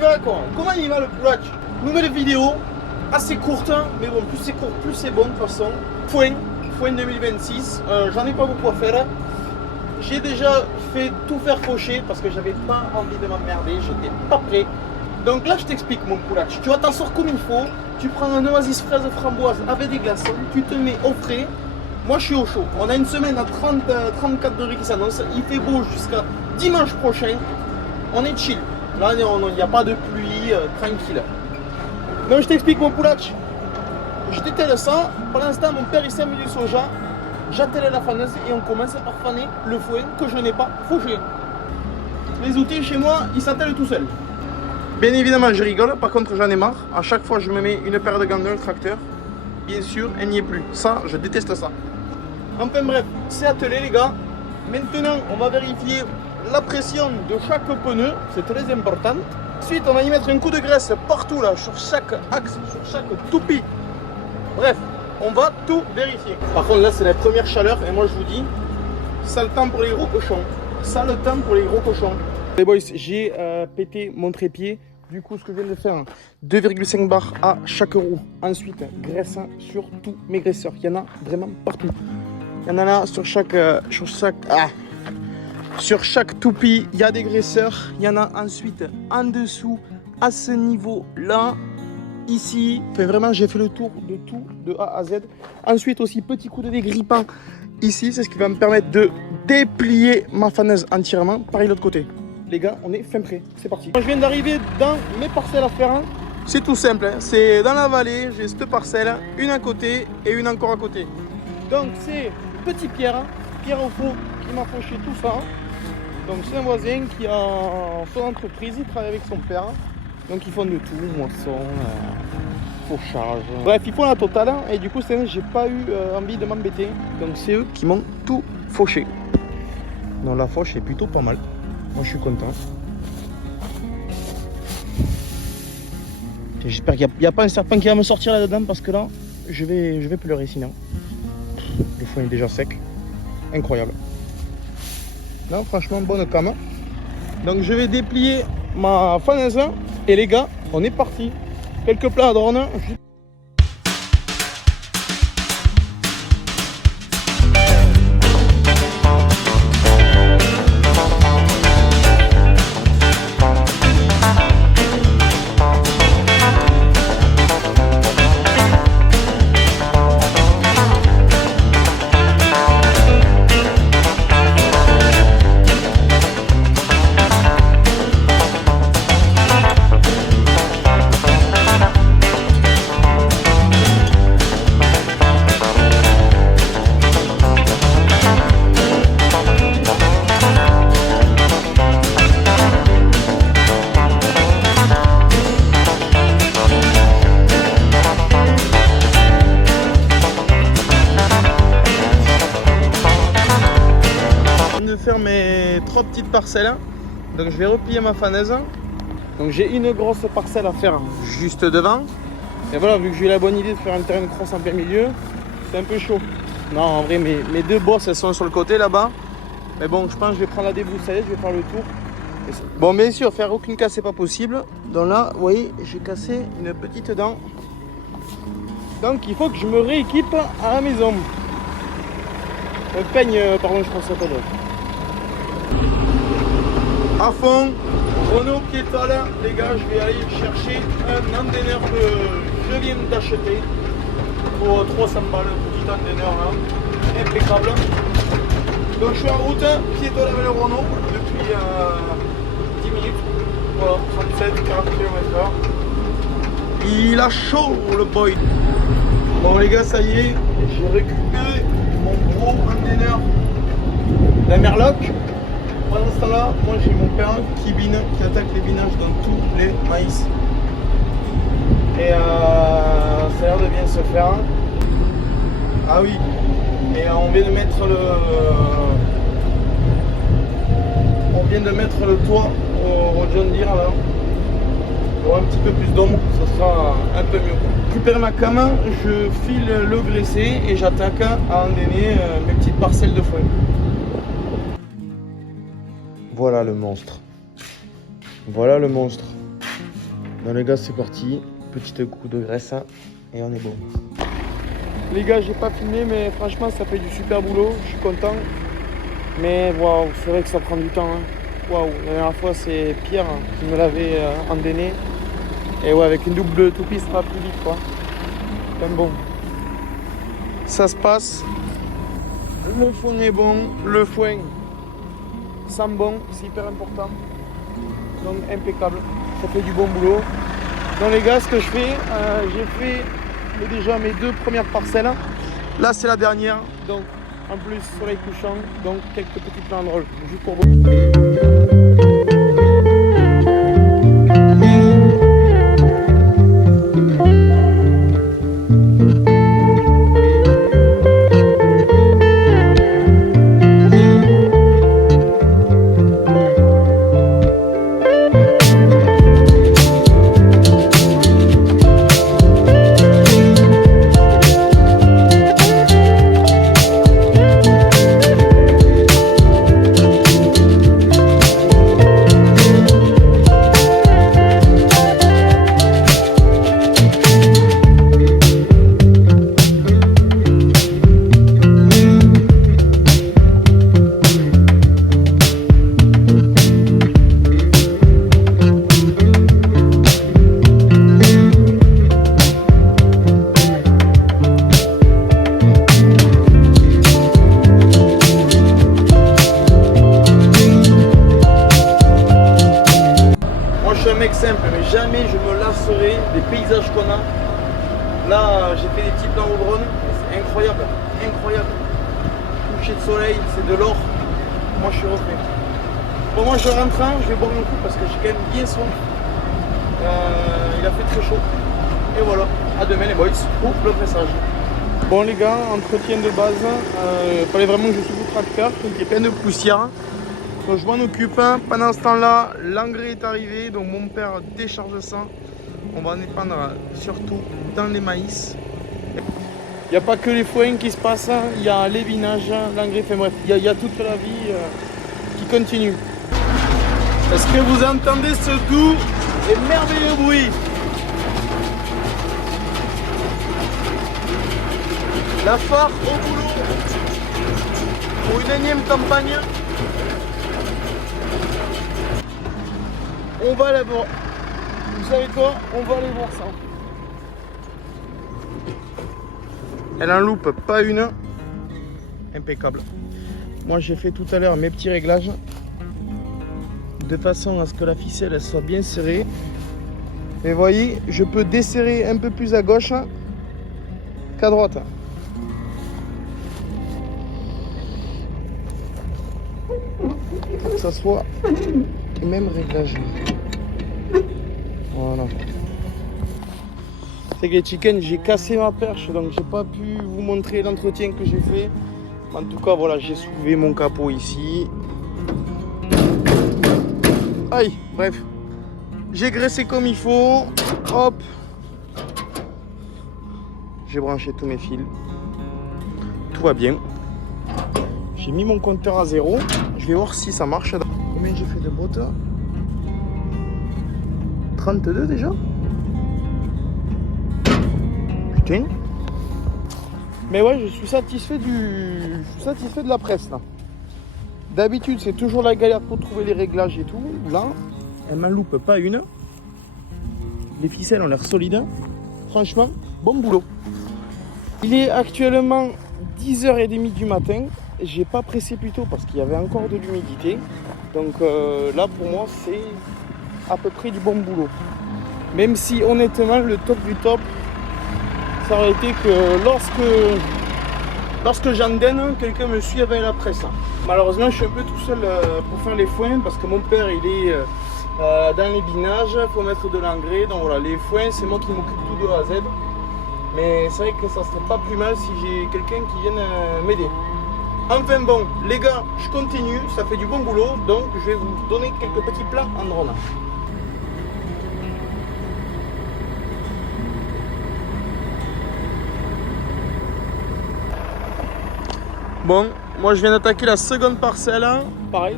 va quoi? Comment il va le poulac? Nouvelle vidéo, assez courte, mais bon, plus c'est court, plus c'est bon de toute façon. Foin 2026, j'en ai pas beaucoup à faire. J'ai déjà fait tout faire faucher parce que j'avais pas envie de m'emmerder, j'étais pas prêt. Donc là je t'explique mon poulac, tu vas t'en sortir comme il faut, tu prends un oasis fraise framboise avec des glaçons, tu te mets au frais. Moi je suis au chaud, on a une semaine à 34 degrés qui s'annonce, il fait beau jusqu'à dimanche prochain, on est chill. Là il n'y a pas de pluie, tranquille. Donc je t'explique mon poulac, je détale ça, pour l'instant mon père il s'est mis du soja, j'attelle la faneuse et on commence à faner le foin que je n'ai pas fauché. Les outils chez moi ils s'attellent tout seuls. Bien évidemment je rigole, par contre j'en ai marre, à chaque fois je me mets une paire de gants dans le tracteur, bien sûr elle n'y est plus, ça je déteste ça. Enfin bref, c'est attelé les gars, maintenant on va vérifier la pression de chaque pneu, c'est très important. Ensuite on va y mettre un coup de graisse partout là, sur chaque axe, sur chaque toupie. Bref, on va tout vérifier. Par contre là c'est la première chaleur et moi je vous dis, ça le temps pour les gros cochons, ça le temps pour les gros cochons. Les boys, j'ai pété mon trépied. Du coup, ce que je viens de faire, 2,5 bars à chaque roue. Ensuite, graisse sur tous mes graisseurs. Il y en a vraiment partout. Il y en a là sur chaque toupie, il y a des graisseurs. Il y en a ensuite en dessous, à ce niveau-là, ici. Enfin, vraiment, j'ai fait le tour de tout, de A à Z. Ensuite aussi, petit coup de dégrippant ici. C'est ce qui va me permettre de déplier ma faneuse entièrement. Pareil de l'autre côté. Les gars, on est fin prêt, c'est parti. Je viens d'arriver dans mes parcelles à faire. C'est tout simple, hein. C'est dans la vallée, j'ai cette parcelle, une à côté et une encore à côté. Donc c'est petit Pierre au four qui m'a fauché tout ça. Donc c'est un voisin qui a son entreprise, il travaille avec son père. Donc ils font de tout, moisson, fauchage. Bref, ils font la totale et du coup j'ai pas eu envie de m'embêter. Donc c'est eux qui m'ont tout fauché. Donc la fauche est plutôt pas mal. Moi je suis content. J'espère qu'il n'y a pas un serpent qui va me sortir là-dedans parce que là, je vais pleurer sinon. Le foin est déjà sec. Incroyable. Non, franchement, bonne cam. Donc je vais déplier ma faneuse. Et les gars, on est parti. Quelques plats à drone. Faire mes 3 petites parcelles, donc je vais replier ma faneuse. Donc j'ai une grosse parcelle à faire juste devant et voilà, vu que j'ai eu la bonne idée de faire un terrain de crosse en plein milieu, c'est un peu chaud. Non, en vrai mes deux bosses elles sont sur le côté là-bas, mais bon, je pense que je vais prendre la débroussailleuse, je vais faire le tour. Bon, bien sûr, faire aucune casse c'est pas possible, donc là vous voyez j'ai cassé une petite dent, donc il faut que je me rééquipe à la maison. Un peigne, pardon, je pense que ça s'appelle. À fond, Renault piétale, les gars, je vais aller chercher un anteneur que je viens d'acheter pour 300 balles, un petit anteneur là, impeccable. Donc je suis en route, piétale avec le Renault depuis 10 minutes, voilà, 37-40 km/h. Il a chaud le boy. Bon les gars, ça y est, j'ai récupéré mon gros anteneur, la Merloc. Pendant ce temps-là, moi j'ai mon père qui bine, qui attaque les binages dans tous les maïs. Et ça a l'air de bien se faire. Ah oui, et on vient de mettre le toit au John Deere là. Pour un petit peu plus d'ombre, ça sera un peu mieux. Je récupère ma cam, je file le graissé et j'attaque à endainer mes petites parcelles de foin. Voilà le monstre. Voilà le monstre. Bon les gars, c'est parti. Petit coup de graisse et on est bon. Les gars, j'ai pas filmé, mais franchement, ça fait du super boulot. Je suis content. Mais waouh, c'est vrai que ça prend du temps. Waouh, la dernière fois, c'est Pierre qui me l'avait endainé. Et ouais, avec une double toupie, ça va plus vite, quoi. Enfin bon. Ça se passe. Le foin est bon. Le foin sent bon. C'est hyper important. Donc, impeccable. Ça fait du bon boulot. Donc, les gars, ce que je fais, j'ai fait déjà mes 2 premières parcelles. Là, c'est la dernière. Donc, en plus, soleil couchant. Donc, quelques petits plans de rôle. Juste pour vous. Simple, mais jamais je me lasserai des paysages qu'on a. Là, j'ai fait des petits plans au drone, c'est incroyable, incroyable. Coucher de soleil, c'est de l'or. Moi, je suis refait. Bon, moi, je rentre, je vais boire un coup parce que j'ai quand même bien soif. Il a fait très chaud. Et voilà, à demain les boys pour le pressage. Bon les gars, entretien de base. Fallait vraiment que je souffle le tracteur, qui est plein de poussière. Donc je m'en occupe. Pendant ce temps-là, l'engrais est arrivé. Donc mon père décharge ça. On va en épandre surtout dans les maïs. Il n'y a pas que les foins qui se passent. Il y a les vinages, l'engrais. Enfin bref, il y a toute la vie qui continue. Est-ce que vous entendez ce doux et merveilleux bruit? La phare au boulot pour une énième campagne. On va aller voir. Vous savez quoi? On va aller voir ça. Elle en loupe pas une. Impeccable. Moi j'ai fait tout à l'heure mes petits réglages de façon à ce que la ficelle elle soit bien serrée. Et vous voyez, je peux desserrer un peu plus à gauche qu'à droite. Pour que ça soit le même réglage. Voilà. C'est que les chickens, j'ai cassé ma perche, donc j'ai pas pu vous montrer l'entretien que j'ai fait. En tout cas, voilà, j'ai soulevé mon capot ici. Aïe, bref. J'ai graissé comme il faut. Hop. J'ai branché tous mes fils. Tout va bien. J'ai mis mon compteur à 0. Je vais voir si ça marche. Combien j'ai fait de bottes? 32 déjà? Putain. Mais ouais, je suis satisfait de la presse là. D'habitude, c'est toujours la galère pour trouver les réglages et tout. Là, elle m'en loupe pas une. Les ficelles ont l'air solides. Franchement, bon boulot. Il est actuellement 10h30 du matin. J'ai pas pressé plus tôt parce qu'il y avait encore de l'humidité. Donc là, pour moi, c'est à peu près du bon boulot. Même si honnêtement, le top du top, ça aurait été que lorsque j'endaine, quelqu'un me suit avec la presse. Malheureusement, je suis un peu tout seul pour faire les foins parce que mon père, il est dans les binages, il faut mettre de l'engrais. Donc voilà, les foins, c'est moi qui m'occupe tout de A à Z. Mais c'est vrai que ça serait pas plus mal si j'ai quelqu'un qui vienne m'aider. Enfin bon, les gars, je continue, ça fait du bon boulot, donc je vais vous donner quelques petits plans en drone. Bon, moi je viens d'attaquer la seconde parcelle, pareil,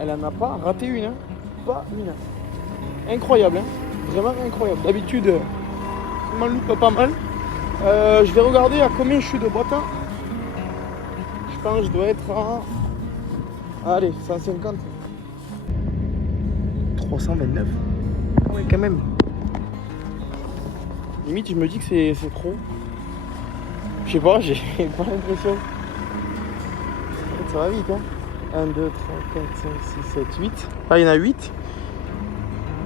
elle en a pas raté une, pas une. Incroyable, hein. Vraiment incroyable. D'habitude, je m'en loupe pas mal. Je vais regarder à combien je suis de boîte. Je pense que je dois être à... Allez, 150. 329. Ouais, quand même. Limite, je me dis que c'est trop. Je sais pas, j'ai pas l'impression. Ça va vite, hein. 1, 2, 3, 4, 5, 6, 7, 8. Ah, il y en a 8.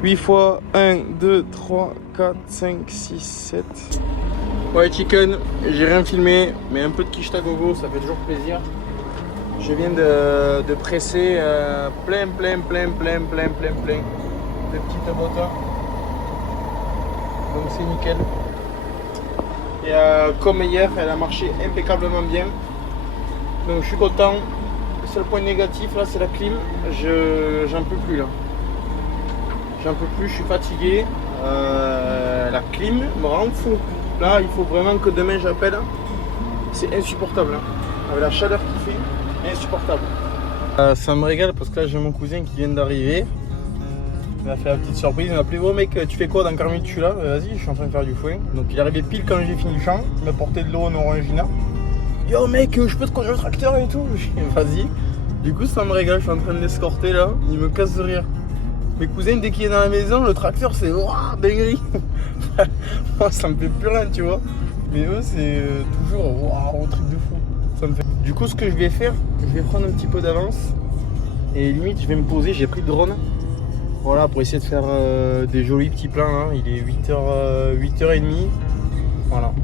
8 fois 1, 2, 3, 4, 5, 6, 7. Ouais, chicken, j'ai rien filmé, mais un peu de quiche à gogo, ça fait toujours plaisir. Je viens de presser plein de petites bottes. Donc c'est nickel. Et comme hier, elle a marché impeccablement bien. Donc je suis content. Le seul point négatif là, c'est la clim. J'en peux plus là. J'en peux plus, je suis fatigué. La clim me rend fou. Là, il faut vraiment que demain j'appelle. C'est insupportable. Avec la chaleur qu'il fait, insupportable. Ça me régale parce que là, j'ai mon cousin qui vient d'arriver. Il m'a fait la petite surprise. Il m'a appelé: oh mec, tu fais quoi dans 40 minutes? Je suis là. Vas-y, je suis en train de faire du foin. Donc il est arrivé pile quand j'ai fini le champ. Il m'a porté de l'eau en orangina. Yo mec, je peux te conduire le tracteur et tout. Vas-y. Du coup, ça me régale. Je suis en train de l'escorter là. Il me casse de rire. Mes cousins, dès qu'il est dans la maison, le tracteur c'est waouh, dinguerie. Moi, ça me fait plus rien, tu vois. Mais eux, c'est toujours waouh, truc de fou. Ça me fait... Du coup, ce que je vais faire, je vais prendre un petit peu d'avance. Et limite, je vais me poser. J'ai pris le drone. Voilà, pour essayer de faire des jolis petits plans. Hein. Il est 8h30. Voilà.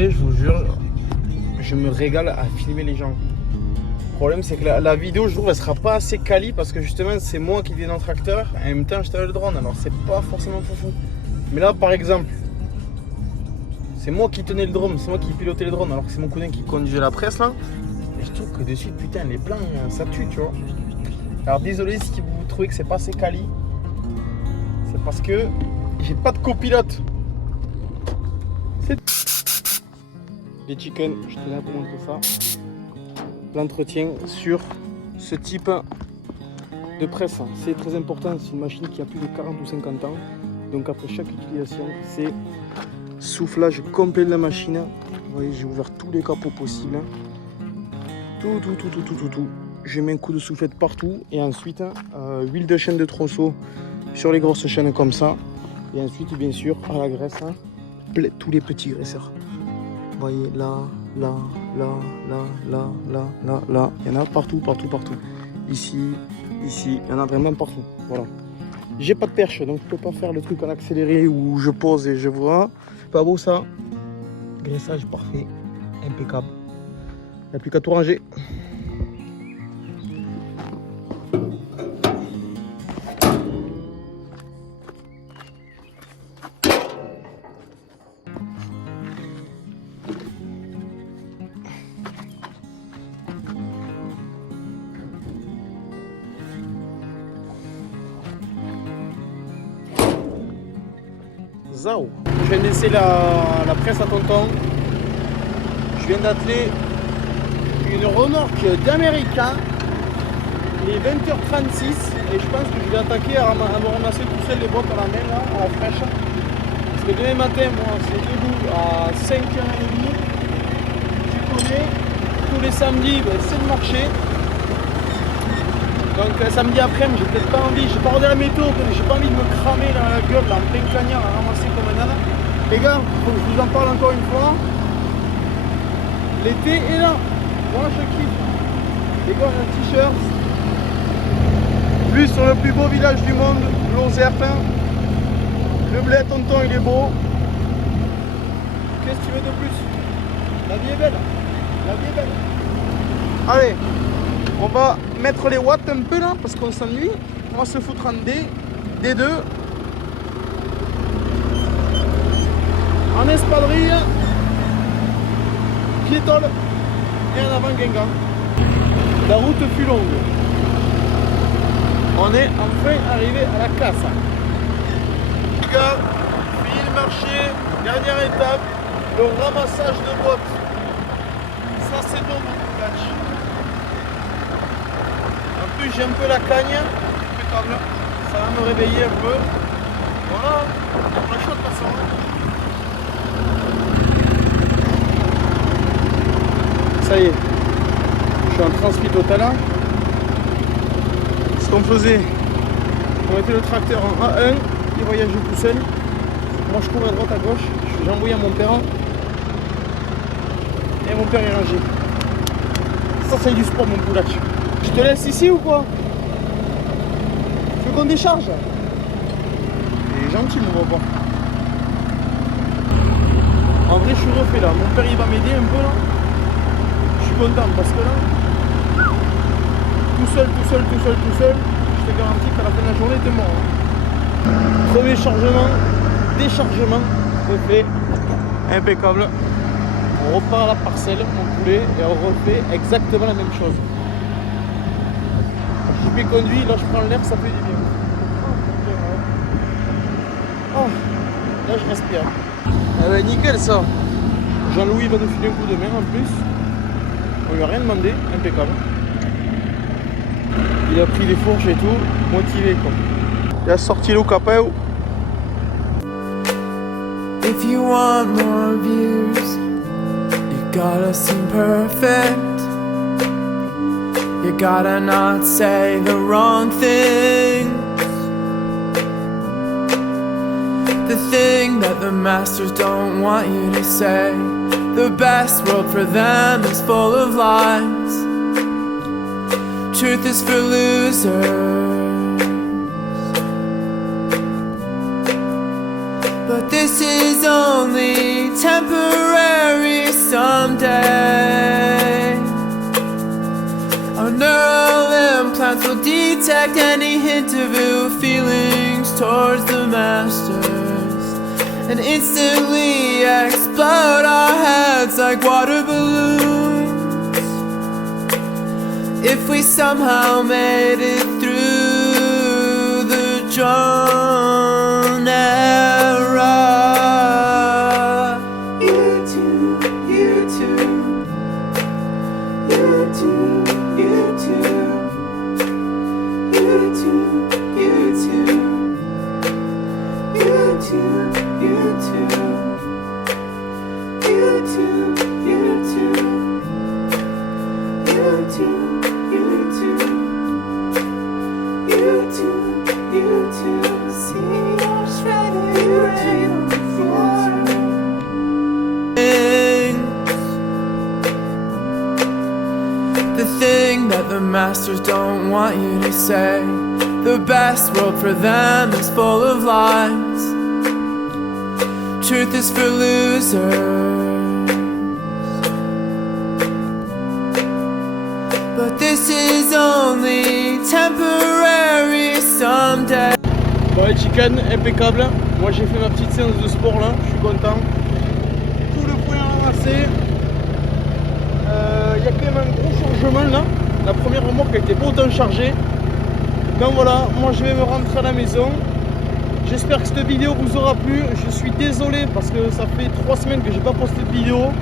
Je vous jure, je me régale à filmer les gens. Le problème, c'est que la vidéo, je trouve, elle sera pas assez quali parce que justement, c'est moi qui étais dans le tracteur. En même temps, j'étais avec le drone, alors c'est pas forcément foufou. Mais là, par exemple, c'est moi qui tenais le drone, c'est moi qui pilotais le drone, alors que c'est mon cousin qui conduisait la presse là. Et je trouve que de suite, putain, les plans, ça tue, tu vois. Alors désolé si vous trouvez que c'est pas assez quali, c'est parce que j'ai pas de copilote. Les chickens, je tenais à vous montrer ça. L'entretien sur ce type de presse, c'est très important. C'est une machine qui a plus de 40 ou 50 ans. Donc après chaque utilisation, c'est soufflage complet de la machine. Vous voyez, j'ai ouvert tous les capots possibles. Tout. Je mets un coup de soufflette partout. Et ensuite, huile de chaîne de tronçon sur les grosses chaînes comme ça. Et ensuite, bien sûr, à la graisse, tous les petits graisseurs. Vous voyez, là. Il y en a partout. Ici. Il y en a vraiment partout. Voilà. J'ai pas de perche, donc je peux pas faire le truc en accéléré où je pose et je vois. Pas beau ça. Graissage parfait. Impeccable. Il n'y a plus qu'à tout ranger. Zao. Je viens de laisser la presse à tonton. Je viens d'atteler une remorque d'Américain. Il est 20h36 et je pense que je vais attaquer à me ramasser tout seul les boîtes à la main là, à la fraîche. Parce que demain matin, moi, c'est debout à 5h30. Tu connais, tous les samedis, ben, c'est le marché. Donc samedi après, j'ai peut-être pas envie, j'ai pas regardé la météo, j'ai pas envie de me cramer la gueule là, en plein cagnard à ramasser comme un âne. Les gars, faut que je vous en parle encore une fois. L'été est là. Moi je kiffe. Les gars, on a un t-shirt. Vue sur le plus beau village du monde, Lozère. Le blé à tonton, il est beau. Qu'est-ce que tu veux de plus? La vie est belle. La vie est belle. Allez, on va mettre les watts un peu là parce qu'on s'ennuie. On va se foutre en D, D2. En espadrille, piétole et en avant Guingamp. La route fut longue. On est enfin arrivé à la classe. Les gars, fini le marché, dernière étape, le ramassage de bottes. Ça c'est bon mon catch. En plus j'ai un peu la cagne, impeccable. Ça va me réveiller un peu. Voilà, on a chaud de façon. Ça y est, je suis en transpi total là. Ce qu'on faisait, on mettait le tracteur en A1, il voyageait tout seul. Moi je cours à droite à gauche, j'ai envoyé à mon père. Et mon père est rangé. Ça c'est du sport mon poulac. Je te laisse ici ou quoi? Tu veux qu'on décharge? Il est gentil mon bonbon. En vrai je suis refait là, mon père il va m'aider un peu là. Je suis content parce que là, tout seul, je te garantis qu'à la fin de la journée t'es mort. Hein. Premier chargement, déchargement, refait, impeccable. On repart à la parcelle, mon poulet, et on refait exactement la même chose. Je suis conduit, là je prends l'air, ça fait du bien. Oh, là je respire. Ah ouais, nickel ça. Jean-Louis va nous filer un coup de main en plus. On lui a rien demandé, impeccable. Il a pris des fourches et tout, motivé quoi. Il a sorti le capot. If you want more views, you gotta seem perfect. You gotta not say the wrong things. The thing that the masters don't want you to say. The best world for them is full of lies. Truth is for losers. But this is only temporary someday. Our neural implants will detect any hint of ill feelings towards the masters and instantly explode our heads like water balloons. If we somehow made it through the drone era. You too, you too, you too, you too, you too, you too, you too, you too, you too, you too, you too. You too, see your shredded brain on the floor. The thing that the masters don't want you to say. The best world for them is full of lies. Truth is for losers. But this is only temporary someday. Bon les chicanes, impeccable. Moi j'ai fait ma petite séance de sport là, je suis content. Tout le point ramassé. Il y a quand même un gros chargement là. La première remorque a été pas autant chargée. Donc voilà, moi je vais me rentrer à la maison. J'espère que cette vidéo vous aura plu. Je suis désolé parce que ça fait 3 semaines que j'ai pas posté de vidéo.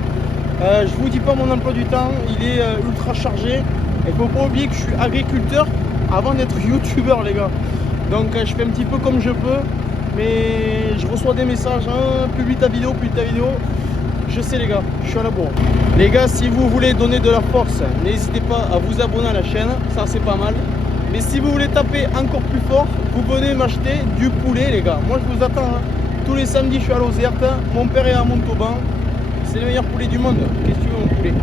Je vous dis pas mon emploi du temps, il est ultra chargé. Il faut pas oublier que je suis agriculteur avant d'être youtubeur les gars. Donc je fais un petit peu comme je peux. Mais je reçois des messages, hein, publie ta vidéo, publie ta vidéo. Je sais les gars, je suis à la bourre. Les gars, si vous voulez donner de la force, n'hésitez pas à vous abonner à la chaîne, ça c'est pas mal. Mais si vous voulez taper encore plus fort, vous venez m'acheter du poulet les gars. Moi je vous attends, hein. Tous les samedis je suis à Lozerte, mon père est à Montauban. C'est le meilleur poulet du monde, qu'est-ce que tu veux mon poulet.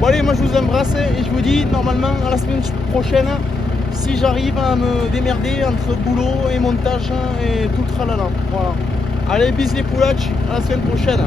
Bon allez, moi je vous embrasse et je vous dis normalement à la semaine prochaine, si j'arrive à me démerder entre boulot et montage et tout le tralala. Voilà. Allez, bis les poulach, à la semaine prochaine.